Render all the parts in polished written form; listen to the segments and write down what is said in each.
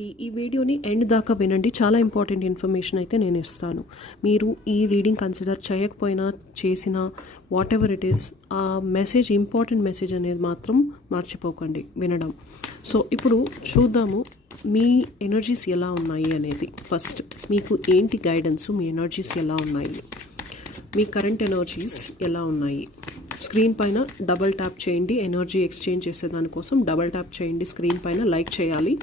అండి, ఈ వీడియోని ఎండ్ దాకా వినండి. చాలా ఇంపార్టెంట్ ఇన్ఫర్మేషన్ అయితే నేను ఇస్తాను. మీరు ఈ రీడింగ్ కన్సిడర్ చేయకపోయినా చేసినా వాట్ ఎవర్ ఇట్ ఈస్, ఆ మెసేజ్ ఇంపార్టెంట్ మెసేజ్ అనేది మాత్రం మర్చిపోకండి వినడం. సో ఇప్పుడు చూద్దాము మీ ఎనర్జీస్ ఎలా ఉన్నాయి అనేది. ఫస్ట్ మీకు ఏంటి గైడెన్స్, మీ ఎనర్జీస్ ఎలా ఉన్నాయి, మీ కరెంట్ ఎనర్జీస్ ఎలా ఉన్నాయి. స్క్రీన్ పైన డబల్ ట్యాప్ చేయండి. ఎనర్జీ ఎక్స్చేంజ్ చేసేదానికోసం డబల్ ట్యాప్ చేయండి. స్క్రీన్ పైన లైక్ చేయాలి.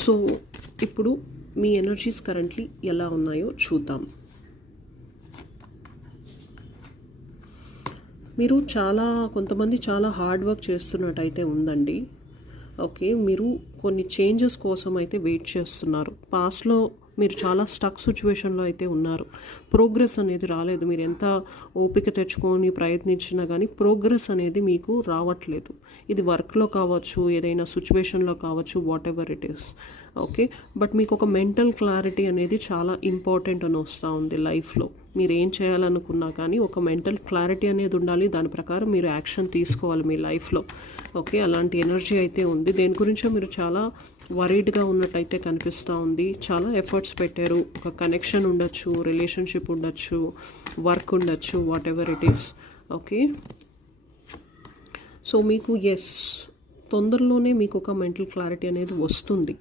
సో ఇప్పుడు మీ ఎనర్జీస్ కరెంట్లీ ఎలా ఉన్నాయో చూద్దాం. మీరు కొంతమంది చాలా హార్డ్ వర్క్ చేస్తున్నట్టయితే ఉందండి. ఓకే, మీరు కొన్ని చేంజెస్ కోసం అయితే వెయిట్ చేస్తున్నారు. పాస్ట్లో మీరు చాలా స్టక్ సిచ్యువేషన్లో అయితే ఉన్నారు. ప్రోగ్రెస్ అనేది రాలేదు. మీరు ఎంత ఓపిక తెచ్చుకొని ప్రయత్నించినా కానీ ప్రోగ్రెస్ అనేది మీకు రావట్లేదు. ఇది వర్క్లో కావచ్చు, ఏదైనా సిచ్యువేషన్లో కావచ్చు, what ever it is. Okay, but మీకు ఒక మెంటల్ క్లారిటీ అనేది చాలా ఇంపార్టెంట్ అని వస్తూ ఉంది లైఫ్లో. మీరు ఏం చేయాలనుకున్నా కానీ ఒక మెంటల్ క్లారిటీ అనేది ఉండాలి. దాని ప్రకారం మీరు యాక్షన్ తీసుకోవాలి మీ లైఫ్లో. ఓకే, అలాంటి ఎనర్జీ అయితే ఉంది. దేని గురించో మీరు చాలా వరీడ్గా ఉన్నట్టయితే కనిపిస్తూ ఉంది. చాలా ఎఫర్ట్స్ పెట్టారు. ఒక కనెక్షన్ ఉండొచ్చు, రిలేషన్షిప్ ఉండొచ్చు, వర్క్ ఉండొచ్చు, what ever it is. Okay, so మీకు తొందరలోనే మీకు ఒక మెంటల్ క్లారిటీ అనేది వస్తుంది.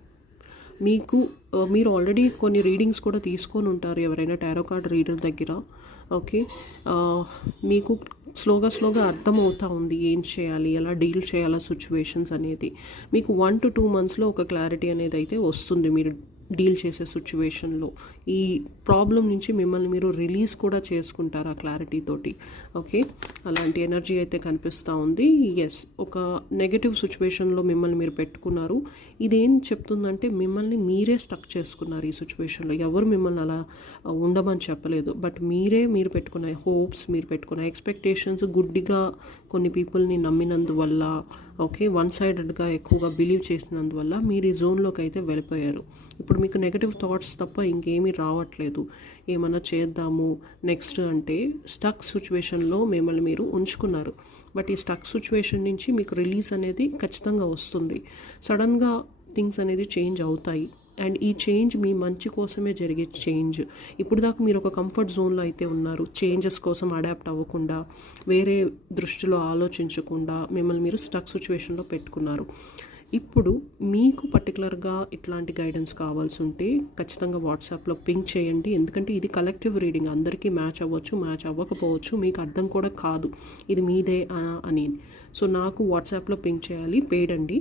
మీరు ఆల్రెడీ కొన్ని రీడింగ్స్ కూడా తీసుకొని ఉంటారు ఎవరైనా టారో కార్డ్ రీడర్ దగ్గర. ఓకే, మీకు స్లోగా అర్థమవుతూ ఉంది ఏం చేయాలి, ఎలా డీల్ చేయాలా సిచ్యువేషన్స్ అనేది. మీకు 1 to 2 monthsలో ఒక క్లారిటీ అనేది అయితే వస్తుంది. మీరు డీల్ చేసే సిచ్యువేషన్లో ఈ ప్రాబ్లం నుంచి మిమ్మల్ని మీరు రిలీజ్ కూడా చేసుకుంటారు ఆ క్లారిటీ తోటి. ఓకే, అలాంటి ఎనర్జీ అయితే కనిపిస్తూ ఉంది. ఒక నెగటివ్ సిచ్యువేషన్లో మిమ్మల్ని మీరు పెట్టుకున్నారు. ఇదేం చెప్తుందంటే మిమ్మల్ని మీరే స్టక్ చేసుకున్నారు ఈ సిచ్యువేషన్లో. ఎవరు మిమ్మల్ని అలా ఉండమని చెప్పలేదు. బట్ మీరు పెట్టుకున్న హోప్స్, మీరు పెట్టుకున్న ఎక్స్పెక్టేషన్స్ గుడ్డిగా కొన్ని పీపుల్ని నమ్మినందువల్ల, ఓకే, వన్ సైడెడ్గా ఎక్కువగా బిలీవ్ చేసినందువల్ల మీరు ఈ జోన్లోకి అయితే వెళ్ళిపోయారు. ఇప్పుడు మీకు నెగటివ్ థాట్స్ తప్ప ఇంకేమీ రావట్లేదు. ఏమన్నా చేద్దాము నెక్స్ట్ అంటే స్టక్ సిచ్యువేషన్లో మిమ్మల్ని మీరు ఉంచుకున్నారు. బట్ ఈ స్టక్ సిచ్యువేషన్ నుంచి మీకు రిలీజ్ అనేది ఖచ్చితంగా వస్తుంది. సడన్గా థింగ్స్ అనేది చేంజ్ అవుతాయి. అండ్ ఈ చేంజ్ మీ మంచి కోసమే జరిగే చేంజ్. ఇప్పుడు దాకా మీరు ఒక కంఫర్ట్ జోన్లో అయితే ఉన్నారు. చేంజెస్ కోసం అడాప్ట్ అవ్వకుండా, వేరే దృష్టిలో ఆలోచించకుండా మిమ్మల్ని మీరు స్టక్ సిచ్యువేషన్లో పెట్టుకున్నారు. ఇప్పుడు మీకు పర్టికులర్గా ఇట్లాంటి గైడెన్స్ కావాల్సి ఉంటే ఖచ్చితంగా వాట్సాప్లో పింక్ చేయండి. ఎందుకంటే ఇది కలెక్టివ్ రీడింగ్, అందరికీ మ్యాచ్ అవ్వచ్చు, మ్యాచ్ అవ్వకపోవచ్చు, మీకు అర్థం కూడా కాదు ఇది మీదే అని. సో నాకు వాట్సాప్లో పింక్ చేయాలి, పెయిడ్ అండి.